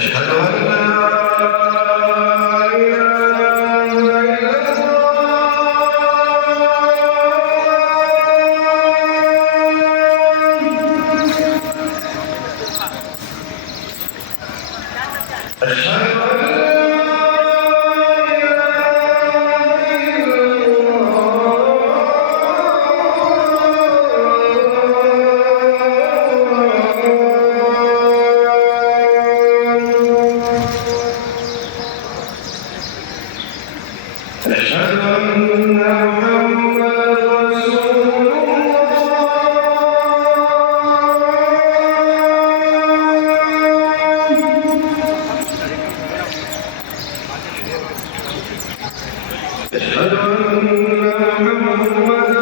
أشهد أن لا إله إلا الله. أشهد أن محمدًا رسول الله. أشهد أن محمدًا